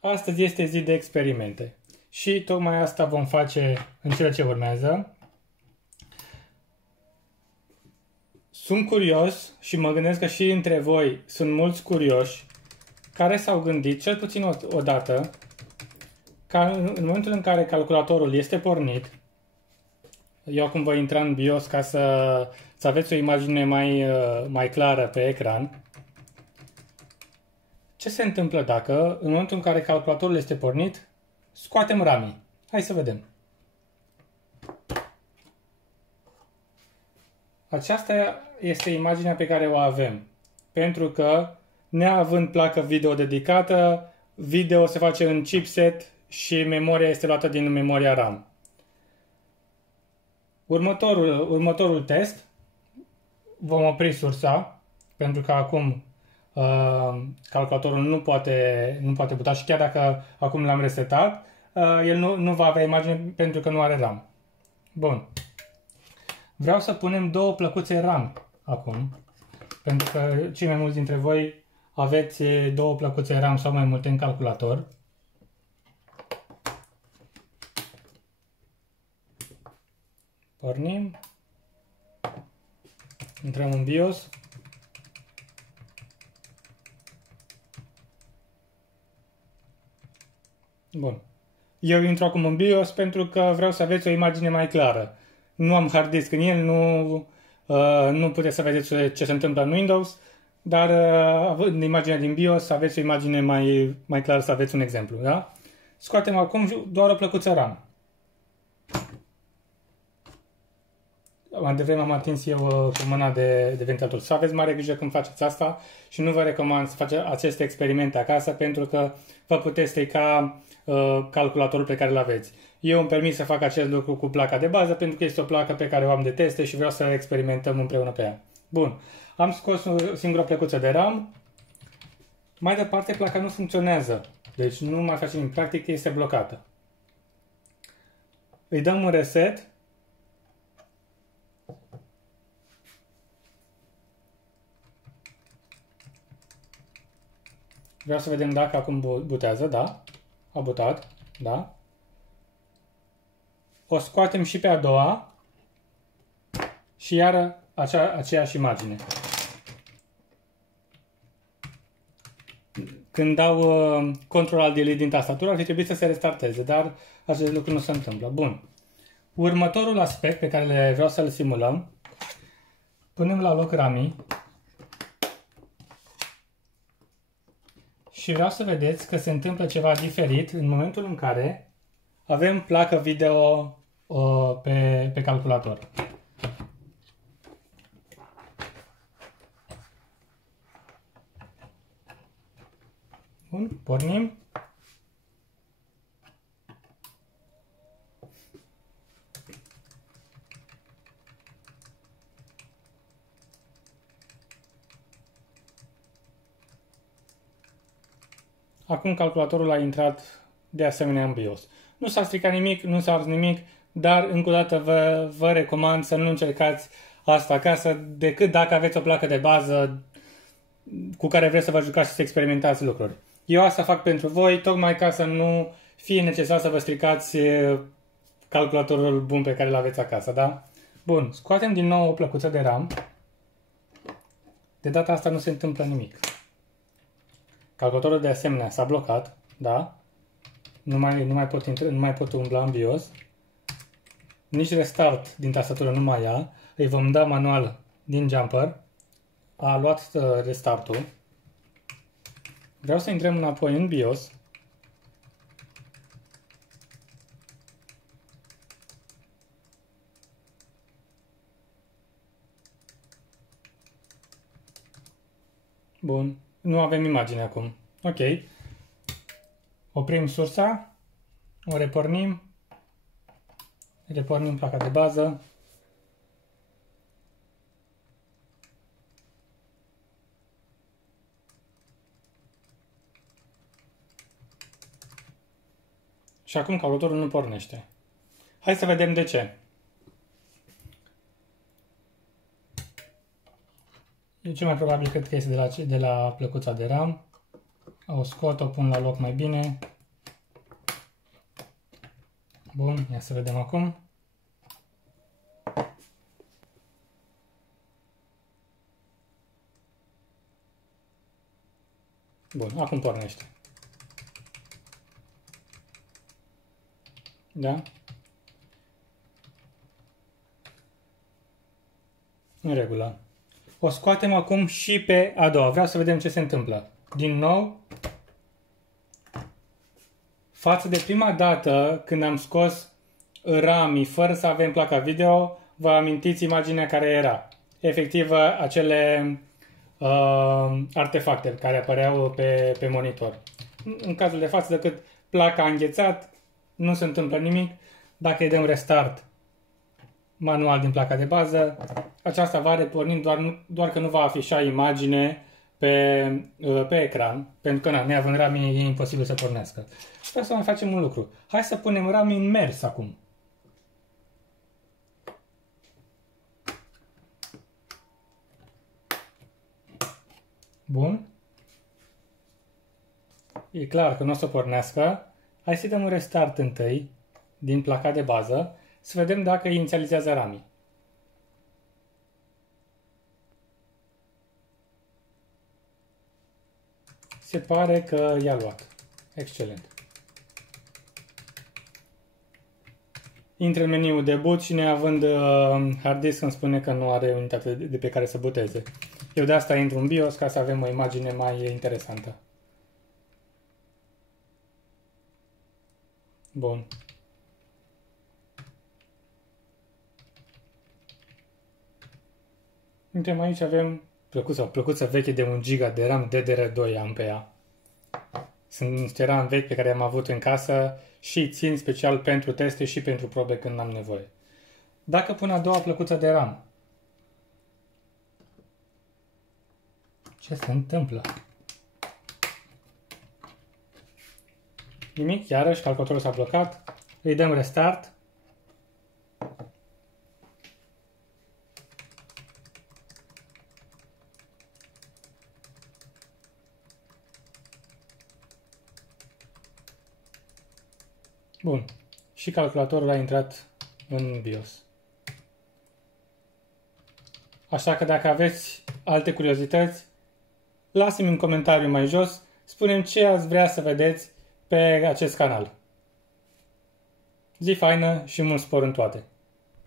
Astăzi este zi de experimente și tocmai asta vom face în cele ce urmează. Sunt curios și mă gândesc că și între voi sunt mulți curioși care s-au gândit, cel puțin o dată, ca în momentul în care calculatorul este pornit, eu acum voi intra în BIOS ca să aveți o imagine mai clară pe ecran. Ce se întâmplă dacă, în momentul în care calculatorul este pornit, scoatem RAM-ii? Hai să vedem. Aceasta este imaginea pe care o avem. Pentru că, neavând placă video dedicată, video se face în chipset și memoria este luată din memoria RAM. Următorul test, vom opri sursa, pentru că acum calculatorul nu poate buta și chiar dacă acum l-am resetat, el nu va avea imagine pentru că nu are RAM. Bun. Vreau să punem două plăcuțe RAM acum, pentru că cei mai mulți dintre voi aveți două plăcuțe RAM sau mai multe în calculator. Pornim. Intrăm în BIOS. Bun. Eu intru acum în BIOS pentru că vreau să aveți o imagine mai clară. Nu am hard disk în el, nu puteți să vedeți ce se întâmplă în Windows, dar în imaginea din BIOS aveți o imagine mai clară, să aveți un exemplu. Da? Scoatem acum doar o plăcuță RAM. Mai devreme am atins eu cu mâna de ventilator. Să aveți mare grijă când faceți asta și nu vă recomand să faceți aceste experimente acasă pentru că vă puteți strica calculatorul pe care îl aveți. Eu îmi permit să fac acest lucru cu placa de bază pentru că este o placă pe care o am de teste și vreau să experimentăm împreună pe ea. Bun. Am scos o singură plăcuță de RAM. Mai departe, placa nu funcționează. Deci nu mai face nimic. Practic este blocată. Îi dăm un reset. Vreau să vedem dacă acum butează, da? A butat, da? O scoatem și pe a doua și iară aceeași imagine. Când dau Ctrl-Alt-Delete din tastatură, ar fi trebuit să se restarteze, dar acest lucru nu se întâmplă. Bun. Următorul aspect pe care vreau să-l simulăm, punem la loc RAM-ii. Și vreau să vedeți că se întâmplă ceva diferit în momentul în care avem placă video pe calculator. Bun, pornim. Acum calculatorul a intrat de asemenea în BIOS. Nu s-a stricat nimic, nu s-a ars nimic, dar încă o dată vă recomand să nu încercați asta acasă decât dacă aveți o placă de bază cu care vreți să vă jucați și să experimentați lucruri. Eu asta fac pentru voi, tocmai ca să nu fie necesar să vă stricați calculatorul bun pe care îl aveți acasă, da? Bun, scoatem din nou o plăcuță de RAM. De data asta nu se întâmplă nimic. Calculatorul de asemenea s-a blocat, da? Nu mai pot umbla în BIOS. Nici restart din tastatură nu mai ia. Îi vom da manual din jumper. A luat restartul. Vreau să intrăm înapoi în BIOS. Bun. Nu avem imagine acum. Ok. Oprim sursa. O repornim. Repornim placa de bază. Și acum calculatorul nu pornește. Hai să vedem de ce. E cel mai probabil cred că este de la plăcuța de RAM. O scot, o pun la loc mai bine. Bun, ia să vedem acum. Bun, acum pornește. Da? În regulă. O scoatem acum și pe a doua. Vreau să vedem ce se întâmplă. Din nou, față de prima dată când am scos RAM-ii fără să avem placa video, vă amintiți imaginea care era. Efectiv, acele artefacte care apăreau pe monitor. În cazul de față, decât placa a înghețat, nu se întâmplă nimic. Dacă îi dăm restart manual din placa de bază, aceasta va reporni, doar că nu va afișa imagine pe ecran, pentru că neavând RAM e imposibil să pornească. Trebuie să mai facem un lucru. Hai să punem RAM în mers acum. Bun. E clar că nu o să pornească. Hai să dăm un restart întâi din placa de bază, să vedem dacă inițializează RAM-ii. Se pare că i-a luat. Excelent. Intră în meniul de boot și neavând hard disk îmi spune că nu are unitate de pe care să booteze. Eu de asta intru în BIOS ca să avem o imagine mai interesantă. Bun. Intrăm aici, avem plăcuță veche de 1 GB de RAM DDR2 am pe ea. Sunt niște RAM vechi pe care am avut în casă și țin special pentru teste și pentru probe când am nevoie. Dacă pun a doua plăcuță de RAM, ce se întâmplă? Nimic, iarăși calculatorul s-a blocat, îi dăm restart. Bun, și calculatorul a intrat în BIOS. Așa că dacă aveți alte curiozități, lasă-mi un comentariu mai jos, spune-mi ce ați vrea să vedeți pe acest canal. Zi faină și mult spor în toate!